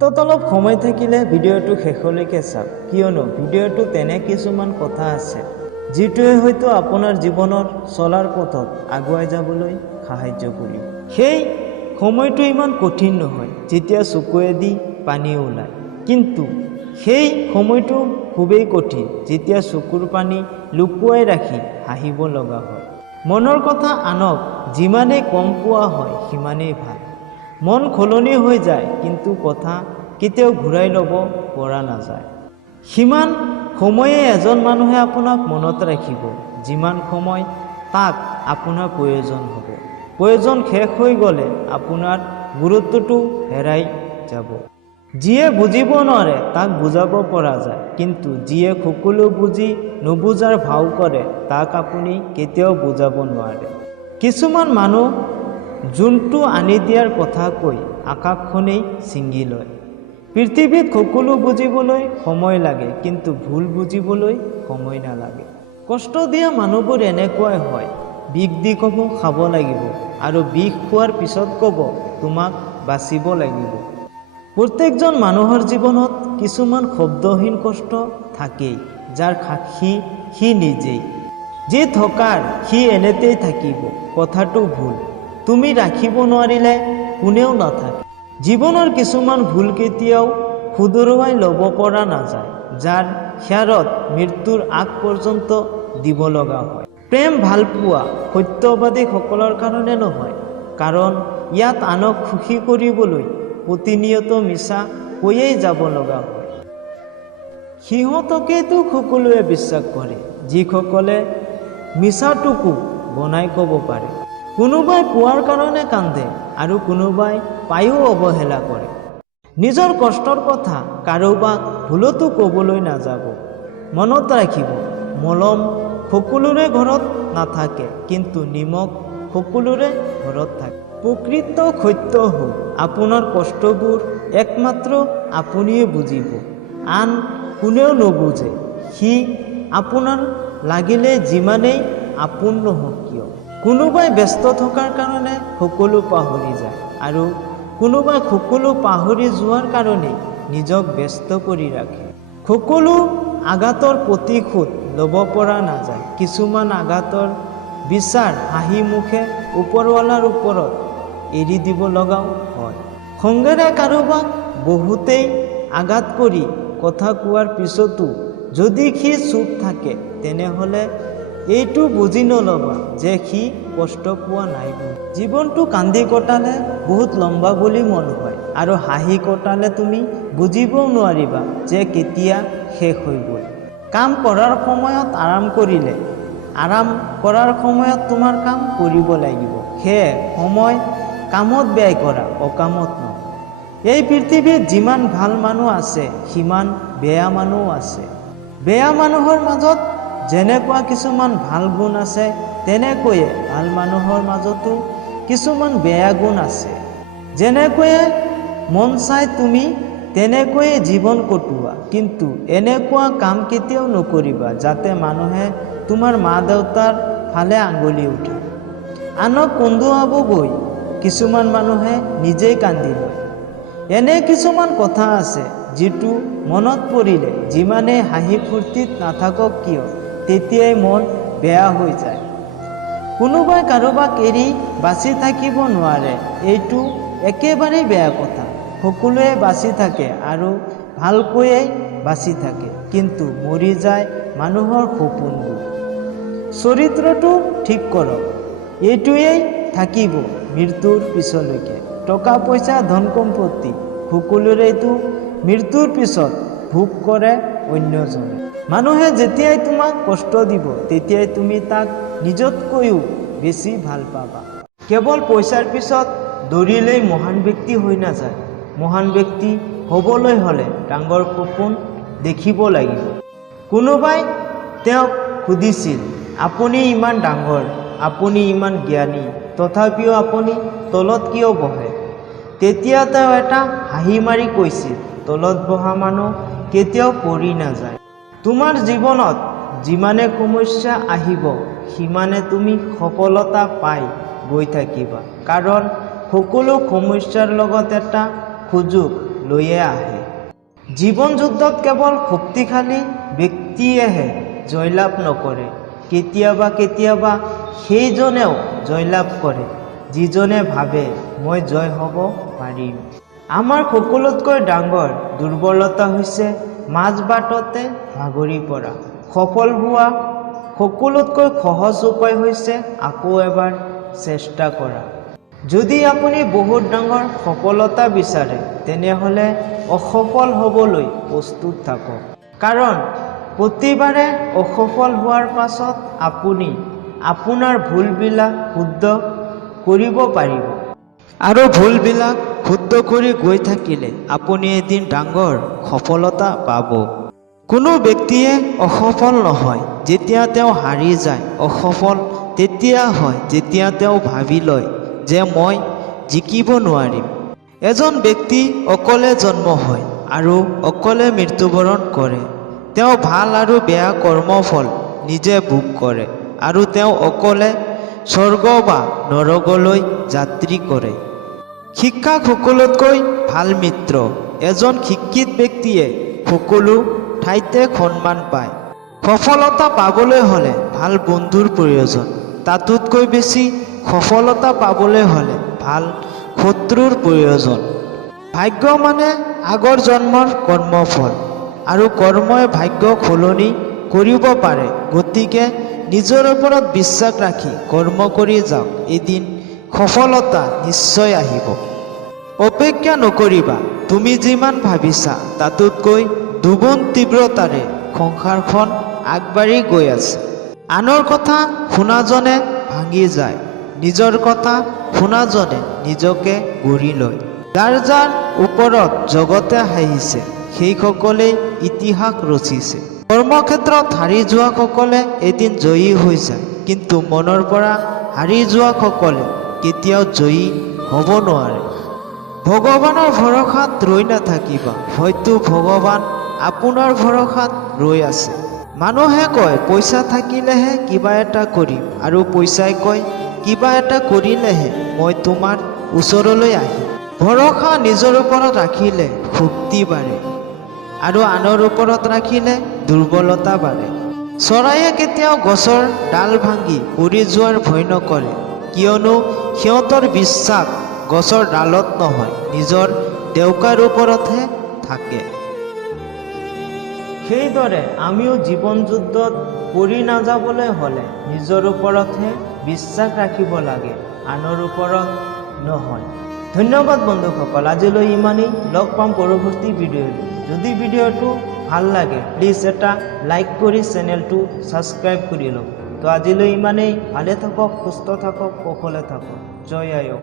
হাতত অলপ সময় থাকিলে ভিডিঅ'টো শেষলৈকে চাওক, কিয়নো ভিডিঅ'টো তেনে কিছুমান কথা আছে যিটোৱে হয়তো আপোনাৰ জীৱনৰ চলাৰ পথত আগুৱাই যাবলৈ সাহায্য কৰিব। সেই সময়টো ইমান কঠিন নহয় যেতিয়া চকুৱেদি পানী ওলায়, কিন্তু সেই সময়টো খুবেই কঠিন যেতিয়া চকুৰ পানী লুকুৱাই ৰাখি হাঁহিব লগা হয়। মনৰ কথা আনক যিমানেই কম কোৱা হয় সিমানেই ভাল। মন সলনি হৈ যায়, কিন্তু কথা কেতিয়াও ঘূৰাই ল'ব পৰা নাযায়। সিমান সময়ে এজন মানুহে আপোনাক মনত ৰাখিব যিমান সময় তাক আপোনাৰ প্ৰয়োজন হ'ব। প্ৰয়োজন শেষ হৈ গ'লে আপোনাৰ গুৰুত্বটো হেৰাই যাব। যিয়ে বুজিব নোৱাৰে তাক বুজাব পৰা যায়, কিন্তু যিয়ে সকলো বুজি নুবুজাৰ ভাও কৰে তাক আপুনি কেতিয়াও বুজাব নোৱাৰে। কিছুমান মানুহ যোনটো আনি দিয়াৰ কথা কৈ আকাশখনেই ছিঙি লয়। পৃথিৱীত সকলো বুজিবলৈ সময় লাগে, কিন্তু ভুল বুজিবলৈ সময় নালাগে। কষ্ট দিয়া মানুহবোৰ এনেকুৱাই হয়, বিষ দি ক'ব খাব লাগিব, আৰু বিষ খোৱাৰ পিছত ক'ব তোমাক বাচিব লাগিব। প্ৰত্যেকজন মানুহৰ জীৱনত কিছুমান শব্দহীন কষ্ট থাকেই, যাৰ সাক্ষী সি নিজেই। যি থকাৰ সি এনেতেই থাকিব, কথাটো ভুল। তুমি ৰাখিব নোৱাৰিলে কোনেও নাথাকে। জীৱনৰ কিছুমান ভুল কেতিয়াও শুধৰুৱাই ল'ব পৰা নাযায়, যাৰ শেৰত মৃত্যুৰ আগ পৰ্যন্ত দিব লগা হয়। প্ৰেম ভালপোৱা সত্যবাদীসকলৰ কাৰণে নহয়, কাৰণ ইয়াত আনক সুখী কৰিবলৈ প্ৰতিনিয়ত মিছা কৈয়েই যাব লগা হয়। সিহঁতকেইতো সকলোৱে বিশ্বাস কৰে যিসকলে মিছাটোকো বনাই ক'ব পাৰে। কোনোবাই পোৱাৰ কাৰণে কান্দে আৰু কোনোবাই পায়ো অৱহেলা কৰে। নিজৰ কষ্টৰ কথা কাৰোবাক ভুলতো ক'বলৈ নাযাব। মনত ৰাখিব, মলম সকলোৰে ঘৰত নাথাকে, কিন্তু নিমখ সকলোৰে ঘৰত থাকে। প্ৰকৃত সত্য হ'ল আপোনাৰ কষ্টবোৰ একমাত্ৰ আপুনিয়ে বুজিব, আন কোনেও নুবুজে। সি আপোনাৰ লাগিলে যিমানেই আপোন নহওক কিয়। কোনোবাই ব্যস্ত থকাৰ কাৰণে সকলো পাহৰি যায়, আৰু কোনোবাই সকলো পাহৰি যোৱাৰ কাৰণে নিজক ব্যস্ত কৰি ৰাখে। সকলো আঘাতৰ প্ৰতিশোধ ল'ব পৰা নাযায়। কিছুমান আঘাতৰ বিচাৰ হাঁহি মুখে ওপৰৱালাৰ ওপৰত এৰি দিব লগাও হয়। খঙেৰে কাৰোবাক বহুতেই আঘাত কৰি কথা কোৱাৰ পিছতো যদি সি চুপ থাকে, তেনেহ'লে এইটো বুজি নল'বা যে সি কষ্ট পোৱা নাই বুলি। জীৱনটো কান্দি কটালে বহুত লম্বা বুলি মন হয়, আৰু হাঁহি কটালে তুমি বুজিবও নোৱাৰিবা যে কেতিয়া শেষ হৈ গ'ল। কাম কৰাৰ সময়ত আৰাম কৰিলে আৰাম কৰাৰ সময়ত তোমাৰ কাম কৰিব লাগিব। সেয়ে সময় কামত ব্যয় কৰা, অকামত নহয়। এই পৃথিৱীত যিমান ভাল মানুহ আছে সিমান বেয়া মানুহ আছে। বেয়া মানুহৰ মাজত যেনেকুৱা কিছুমান ভাল গুণ আছে, তেনেকৈয়ে ভাল মানুহৰ মাজতো কিছুমান বেয়া গুণ আছে। যেনেকৈয়ে মন চাই তুমি তেনেকৈয়ে জীৱন কটোৱা, কিন্তু এনেকুৱা কাম কেতিয়াও নকৰিবা যাতে মানুহে তোমাৰ মা দেউতাৰ ফালে আঙুলি উঠায়। আনক কন্দুৱাব গৈ কিছুমান মানুহে নিজেই কান্দি লয়। এনে কিছুমান কথা আছে যিটো মনত পৰিলে যিমানেই হাঁহি ফূৰ্তিত নাথাকক কিয় তেতিয়াই মন বেয়া হৈ যায়। কোনোবাই কাৰোবাক এৰি বাচি থাকিব নোৱাৰে, এইটো একেবাৰেই বেয়া কথা। সকলোৱে বাচি থাকে আৰু ভালকৈয়ে বাচি থাকে, কিন্তু মৰি যায় মানুহৰ সপোনবোৰ। চৰিত্ৰটো ঠিক কৰক, এইটোৱেই থাকিব মৃত্যুৰ পিছলৈকে। টকা পইচা ধন সম্পত্তি সকলোৰেতো মৃত্যুৰ পিছত ভোগ কৰে অন্যজনে। মানুহে যেতিয়াই তোমাক কষ্ট দিব তেতিয়াই তুমি তাক নিজতকৈও বেছি ভাল পাবা। কেৱল পইচাৰ পিছত দৌৰিলেই মহান ব্যক্তি হৈ নাযায়। মহান ব্যক্তি হ'বলৈ হ'লে ডাঙৰ সপোন দেখিব লাগিব। কোনোবাই তেওঁক সুধিছিল, আপুনি ইমান ডাঙৰ, আপুনি ইমান জ্ঞানী, তথাপিও আপুনি তলত কিয় বহে? তেতিয়া তেওঁ এটা হাঁহি মাৰি কৈছিল, তলত বহা মানুহ কেতিয়াও পৰি নাযায়। তোমাৰ জীৱনত যিমানে সমস্যা আহিব সিমানে তুমি সফলতা পাই গৈ থাকিবা, কাৰণ সকলো সমস্যাৰ লগত এটা সুযোগ লৈয়ে আহে। জীৱন যুদ্ধত কেৱল শক্তিশালী ব্যক্তিয়েহে জয়লাভ নকৰে, কেতিয়াবা কেতিয়াবা সেইজনেও জয়লাভ কৰে যিজনে ভাবে মই জয় হ'ব পাৰিম। আমাৰ সকলোতকৈ ডাঙৰ দুৰ্বলতা হৈছে মাজ বাটতে ভাগৰি পৰা। সফল হোৱা সকলোতকৈ সহজ উপায় হৈছে আকৌ এবাৰ চেষ্টা কৰা। যদি আপুনি বহুত ডাঙৰ সফলতা বিচাৰে তেনেহ'লে অসফল হ'বলৈ প্ৰস্তুত থাকক, কাৰণ প্ৰতিবাৰে অসফল হোৱাৰ পাছত আপুনি আপোনাৰ ভুলবিলাক শুদ্ধ কৰিব পাৰিব, আৰু ভুলবিলাক শুদ্ধ কৰি গৈ থাকিলে আপুনি এদিন ডাঙৰ সফলতা পাব। কোনো ব্যক্তিয়ে অসফল নহয় যেতিয়া তেওঁ হাৰি যায়, অসফল তেতিয়া হয় যেতিয়া তেওঁ ভাবি লয় যে মই জিকিব নোৱাৰিম। এজন ব্যক্তি অকলে জন্ম হয় আৰু অকলে মৃত্যুবৰণ কৰে। তেওঁ ভাল আৰু বেয়া কৰ্মফল নিজে ভোগ কৰে আৰু তেওঁ অকলে স্বৰ্গ বা নৰকলৈ যাত্ৰী কৰে। শিক্ষা সকলোতকৈ ভাল মিত্ৰ। এজন শিক্ষিত ব্যক্তিয়ে সকলো ঠাইতে সন্মান পায়। সফলতা পাবলৈ হ'লে ভাল বন্ধুৰ প্ৰয়োজন, তাতোতকৈ বেছি সফলতা পাবলৈ হ'লে ভাল শত্ৰুৰ প্ৰয়োজন। ভাগ্য মানে আগৰ জন্মৰ কৰ্মফল, আৰু কৰ্মই ভাগ্যক সলনি কৰিব পাৰে। গতিকে নিজৰ ওপৰত বিশ্বাস ৰাখি কৰ্ম কৰি যাওক, এদিন সফলতা নিশ্চয় আহিব। অপেক্ষা নকৰিবা, তুমি যিমান ভাবিছা তাতোতকৈ দুগুণ তীব্ৰতাৰে সংসাৰখন আগবাঢ়ি গৈ আছে। আনৰ কথা শুনাজনে ভাঙি যায়, নিজৰ কথা শুনাজনে নিজকে গঢ়ি লয়। যাৰ যাৰ ওপৰত জগতে হাঁহিছে সেইসকলেই ইতিহাস ৰচিছে। কৰ্মক্ষেত্ৰত হাৰি যোৱাসকলে এদিন জয়ী হৈ যায়, কিন্তু মনৰ পৰা হাৰি যোৱাসকলে কেতিয়াও জয়ী হ'ব নোৱাৰে। ভগৱানৰ ভৰসাত ৰৈ নাথাকিবা, হয়তো ভগৱান আপোনাৰ ভৰসাত ৰৈ আছে। মানুহে কয় পইচা থাকিলেহে কিবা এটা কৰিম, আৰু পইচাই কয় কিবা এটা কৰিলেহে মই তোমাৰ ওচৰলৈ আহিম। ভৰসা নিজৰ ওপৰত ৰাখিলে শক্তি বাঢ়ে, আৰু আনৰ ওপৰত ৰাখিলে দুৰ্বলতা বাঢ়ে। চৰাইয়ে কেতিয়াও গছৰ ডাল ভাঙি উৰি যোৱাৰ ভয় নকৰে, কিয়নো সিহঁতৰ বিশ্বাস গছৰ ডালত নহয়, নিজৰ ডেউকাৰ ওপৰতহে থাকে। সেইদৰে আমিও জীৱন যুদ্ধত পৰি নাযাবলৈ হ'লে নিজৰ ওপৰতহে বিশ্বাস ৰাখিব লাগে, আনৰ ওপৰত নহয়। ধন্যবাদ বন্ধুসকল, আজিলৈ ইমানেই। লগ পাম পৰৱৰ্তী ভিডিঅ'ত। যদি ভিডিঅ'টো ভাল লাগে প্লিজ এটা লাইক কৰি চেনেলটো ছাবস্ক্ৰাইব কৰি লওক। তো আজিলৈ ইমানেই। ভালে থাকক, সুস্থ থাকক, কুশলে থাকক। জয় আয়ক।